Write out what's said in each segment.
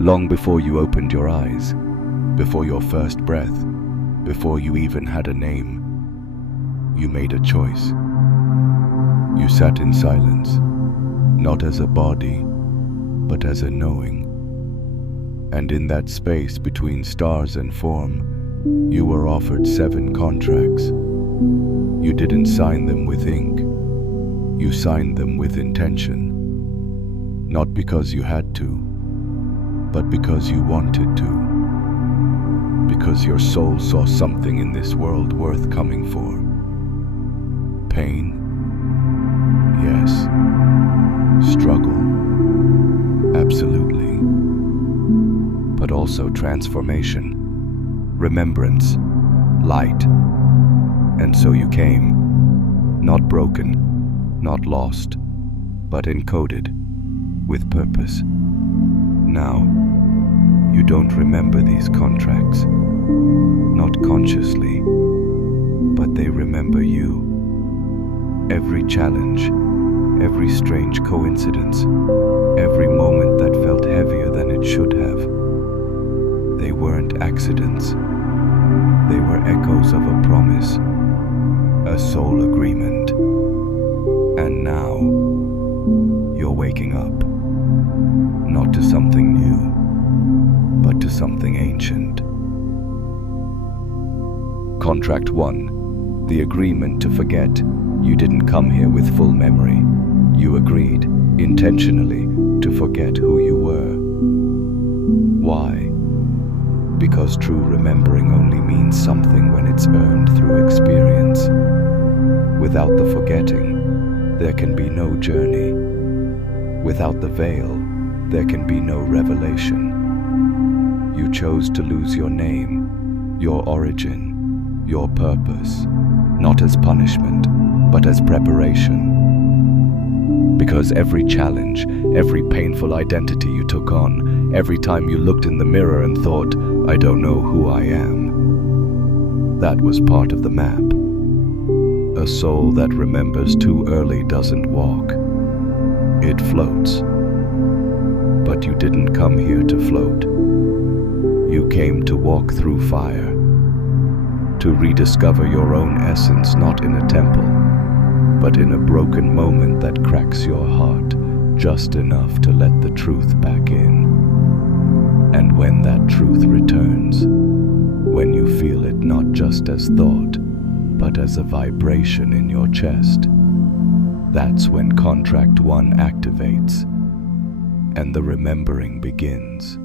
Long before you opened your eyes, before your first breath, before you even had a name, you made a choice. You sat in silence, not as a body, but as a knowing. And in that space between stars and form, you were offered 7 contracts. You didn't sign them with ink. You signed them with intention. Not because you had to, but because you wanted to. Because your soul saw something in this world worth coming for. Pain, yes. Struggle, absolutely. But also transformation, remembrance, light. And so you came, not broken, not lost, but encoded, with purpose. Now, you don't remember these contracts, not consciously, but they remember you. Every challenge, every strange coincidence, every moment that felt heavier than it should have. They weren't accidents. They were echoes of a promise, a soul agreement. And now, you're waking up, not to something new, but to something ancient. Contract 1, the agreement to forget. You didn't come here with full memory. You agreed, intentionally, to forget who you were. Why? Because true remembering only means something when it's earned through experience. Without the forgetting, there can be no journey. Without the veil, there can be no revelation. You chose to lose your name, your origin, your purpose, not as punishment, but as preparation. Because every challenge, every painful identity you took on, every time you looked in the mirror and thought, I don't know who I am, that was part of the map. A soul that remembers too early doesn't walk. It floats. But you didn't come here to float. You came to walk through fire, to rediscover your own essence, not in a temple, but in a broken moment that cracks your heart just enough to let the truth back in. And when that truth returns, when you feel it not just as thought, but as a vibration in your chest, that's when Contract 1 activates, and the remembering begins.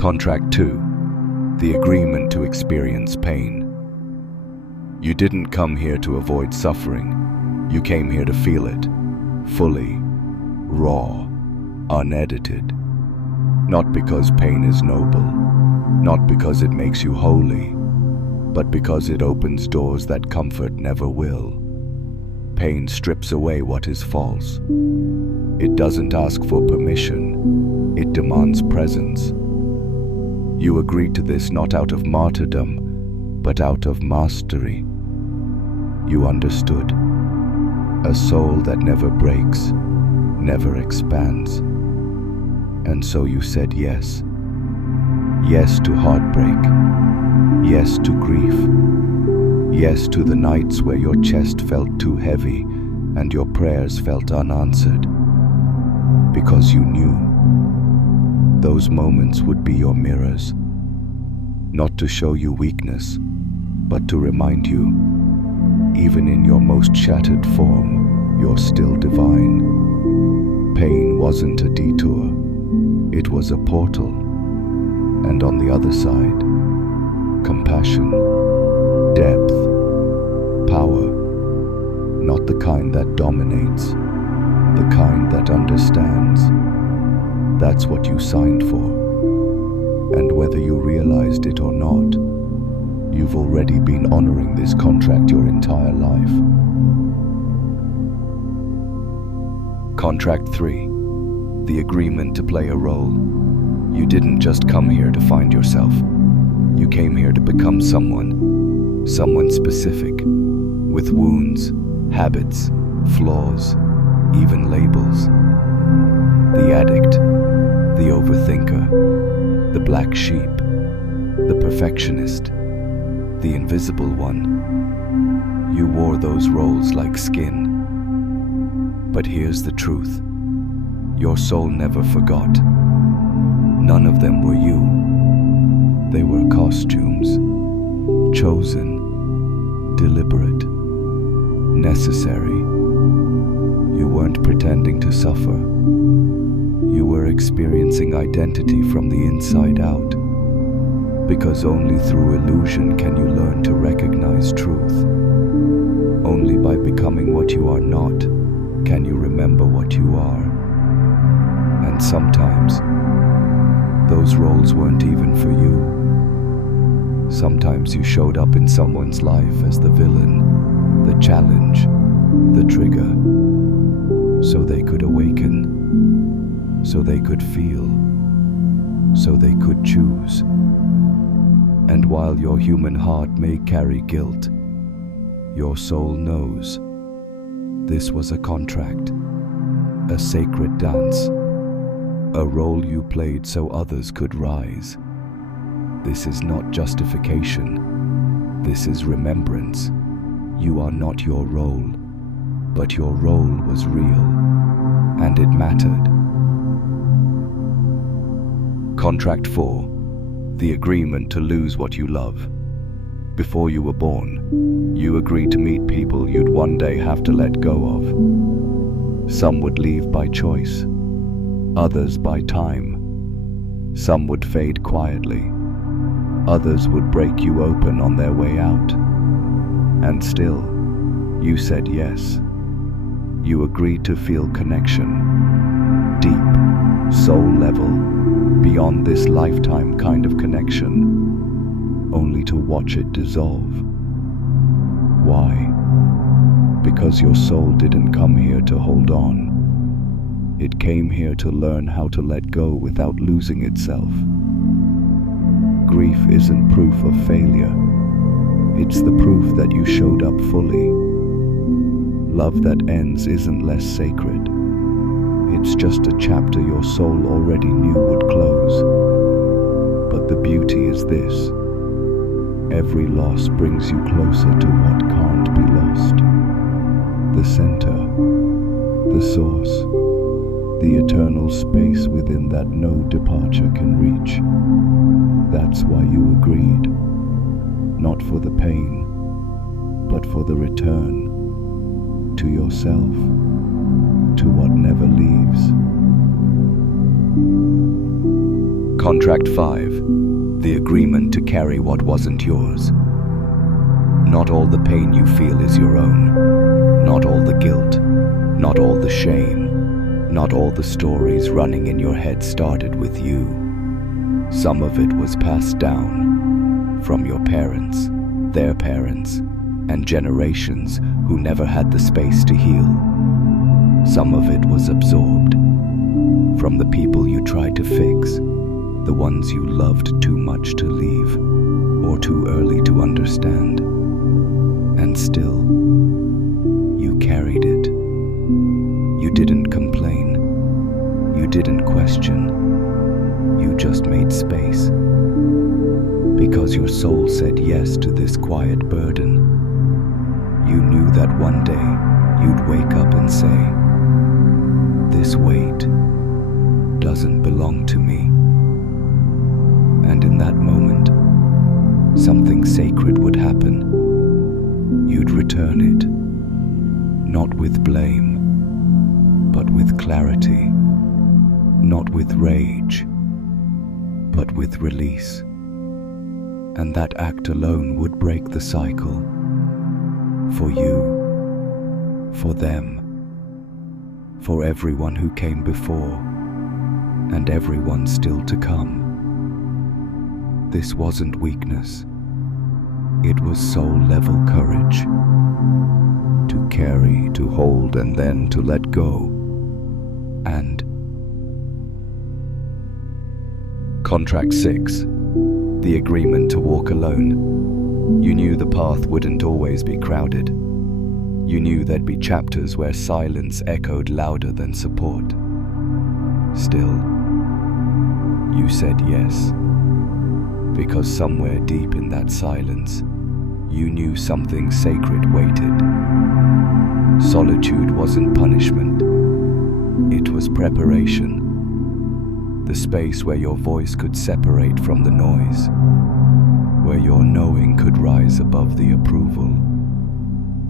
Contract 2, the agreement to experience pain. You didn't come here to avoid suffering. You came here to feel it, fully, raw, unedited. Not because pain is noble, not because it makes you holy, but because it opens doors that comfort never will. Pain strips away what is false. It doesn't ask for permission, it demands presence. You agreed to this not out of martyrdom, but out of mastery. You understood. A soul that never breaks, never expands. And so you said yes. Yes to heartbreak. Yes to grief. Yes to the nights where your chest felt too heavy and your prayers felt unanswered. Because you knew those moments would be your mirrors, not to show you weakness, but to remind you, even in your most shattered form, you're still divine. Pain wasn't a detour, it was a portal. And on the other side, compassion, depth, power, not the kind that dominates, the kind that understands. That's what you signed for. And whether you realized it or not, you've already been honoring this contract your entire life. Contract 3, the agreement to play a role. You didn't just come here to find yourself. You came here to become someone specific, with wounds, habits, flaws, even labels. The addict, the overthinker, the black sheep, the perfectionist, the invisible one. You wore those roles like skin. But here's the truth. Your soul never forgot. None of them were you. They were costumes, chosen, deliberate, necessary. You weren't pretending to suffer. You were experiencing identity from the inside out. Because only through illusion can you learn to recognize truth. Only by becoming what you are not can you remember what you are. And sometimes, those roles weren't even for you. Sometimes you showed up in someone's life as the villain, the challenge, the trigger, so they could awaken, so they could feel, so they could choose. And while your human heart may carry guilt, your soul knows this was a contract, a sacred dance, a role you played so others could rise. This is not justification. This is remembrance. You are not your role, but your role was real, and it mattered. Contract 4. The agreement to lose what you love. Before you were born, you agreed to meet people you'd one day have to let go of. Some would leave by choice, others by time. Some would fade quietly, others would break you open on their way out. And still, you said yes. You agreed to feel connection, deep, soul level, beyond this lifetime kind of connection, only to watch it dissolve. Why? Because your soul didn't come here to hold on. It came here to learn how to let go without losing itself. Grief isn't proof of failure. It's the proof that you showed up fully. Love that ends isn't less sacred. It's just a chapter your soul already knew would close. But the beauty is this. Every loss brings you closer to what can't be lost. The center, the source, the eternal space within that no departure can reach. That's why you agreed. Not for the pain, but for the return to yourself, to what never leaves. Contract 5. The agreement to carry what wasn't yours. Not all the pain you feel is your own. Not all the guilt. Not all the shame. Not all the stories running in your head started with you. Some of it was passed down from your parents, their parents, and generations who never had the space to heal. Some of it was absorbed from the people you tried to fix, the ones you loved too much to leave, or too early to understand. And still, you carried it. You didn't complain. You didn't question. You just made space. Because your soul said yes to this quiet burden. You knew that one day you'd wake up and say, "This weight doesn't belong to me." And in that moment, something sacred would happen. You'd return it, not with blame, but with clarity, not with rage, but with release. And that act alone would break the cycle. For you, for them, for everyone who came before, and everyone still to come. This wasn't weakness. It was soul-level courage. To carry, to hold, and then to let go. And Contract 6. The agreement to walk alone. You knew the path wouldn't always be crowded. You knew there'd be chapters where silence echoed louder than support. Still, you said yes, because somewhere deep in that silence, you knew something sacred waited. Solitude wasn't punishment, it was preparation. The space where your voice could separate from the noise, where your knowing could rise above the approval,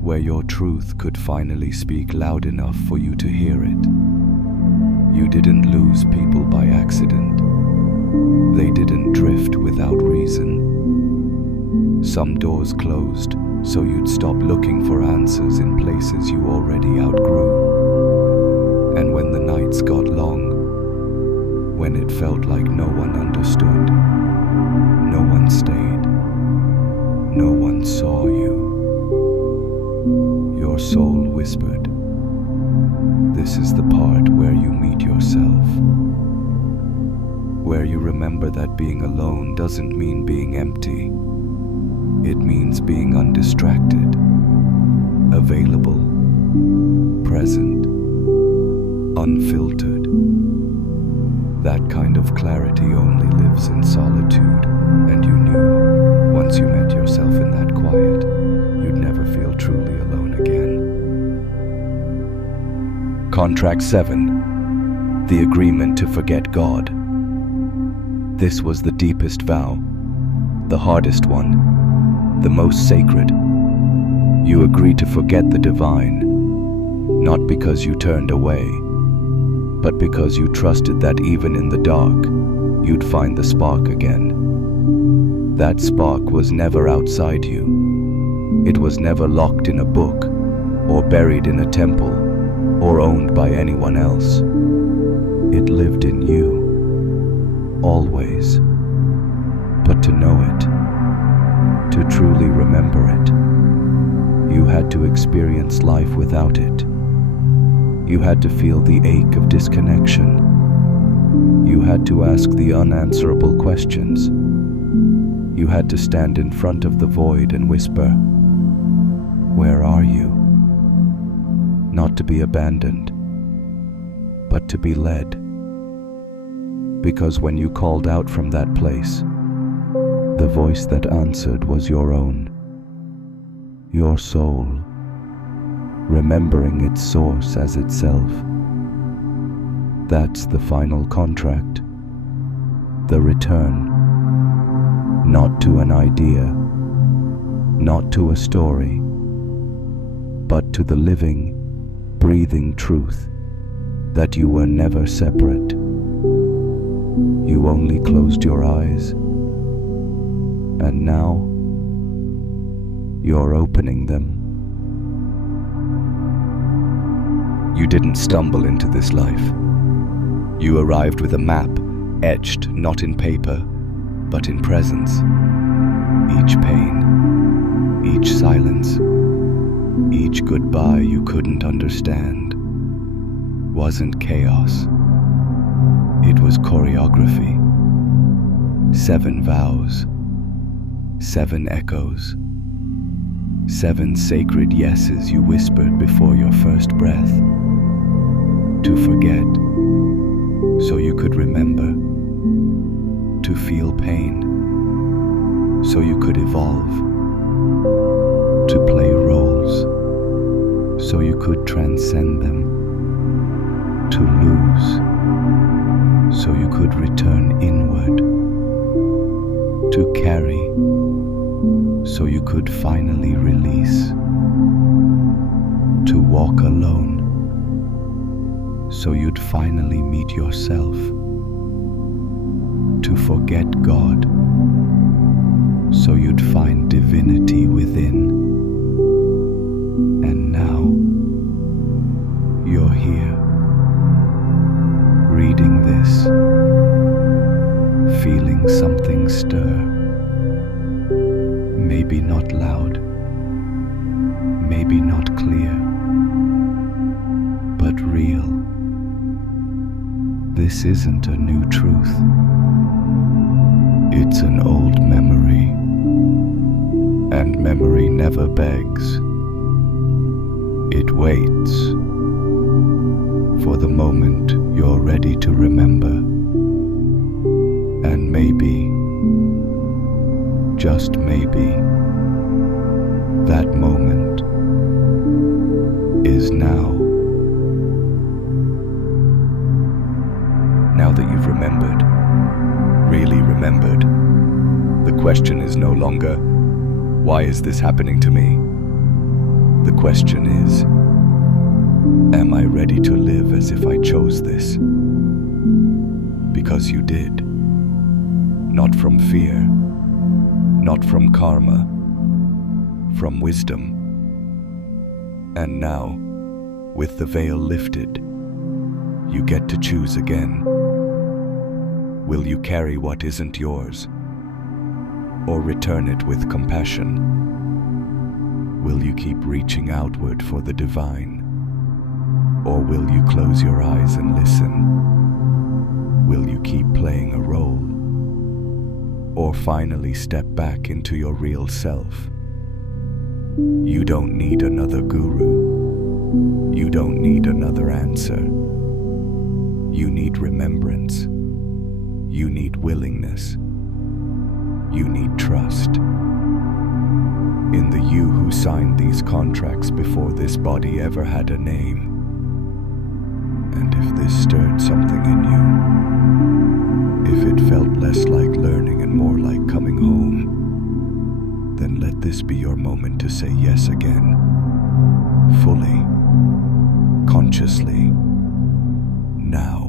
where your truth could finally speak loud enough for you to hear it. You didn't lose people by accident. They didn't drift without reason. Some doors closed so you'd stop looking for answers in places you already outgrew. And when the nights got long, when it felt like no one understood, no one stayed, no one saw you, your soul whispered, "This is the part where you meet yourself." Where you remember that being alone doesn't mean being empty. It means being undistracted, available, present, unfiltered. That kind of clarity only lives in solitude, and you knew, once you met yourself in that quiet, you'd never feel truly alone again. Contract 7. The agreement to forget God. This was the deepest vow, the hardest one, the most sacred. You agreed to forget the divine, not because you turned away, but because you trusted that even in the dark, you'd find the spark again. That spark was never outside you. It was never locked in a book, or buried in a temple, or owned by anyone else. It lived in you, always. But to know it, to truly remember it, you had to experience life without it. You had to feel the ache of disconnection. You had to ask the unanswerable questions. You had to stand in front of the void and whisper, "Where are you?" Not to be abandoned, but to be led. Because when you called out from that place, the voice that answered was your own, your soul, remembering its source as itself. That's the final contract, the return, not to an idea, not to a story, but to the living, breathing truth that you were never separate. You only closed your eyes, and now you're opening them. You didn't stumble into this life. You arrived with a map, etched not in paper, but in presence. Each pain, each silence, each goodbye you couldn't understand wasn't chaos. It was choreography. 7 vows, 7 echoes, 7 sacred yeses you whispered before your first breath. To forget, so you could remember. To feel pain, so you could evolve. To play roles, so you could transcend them. To lose, so you could return inward. To carry, so you could finally release. To walk alone, so you'd finally meet yourself. To forget God, so you'd find divinity within. And now, you're here, reading this, feeling something stir. Maybe not loud, maybe not clear, but real. This isn't a new truth. It's an old memory, and memory never begs. It waits for the moment you're ready ready to remember. And maybe, just maybe, that moment is now. Now that you've remembered, really remembered, the question is no longer, why is this happening to me? The question is, am I ready to live as if I chose this? Because you did. Not from fear, not from karma, from wisdom. And now, with the veil lifted, you get to choose again. Will you carry what isn't yours, or return it with compassion? Will you keep reaching outward for the divine, or will you close your eyes and listen? Will you keep playing a role, or finally step back into your real self? You don't need another guru. You don't need another answer. You need remembrance. You need willingness. You need trust. In the you who signed these contracts before this body ever had a name. And if this stirred something in you, if it felt less like learning and more like coming home, then let this be your moment to say yes again, fully, consciously, now.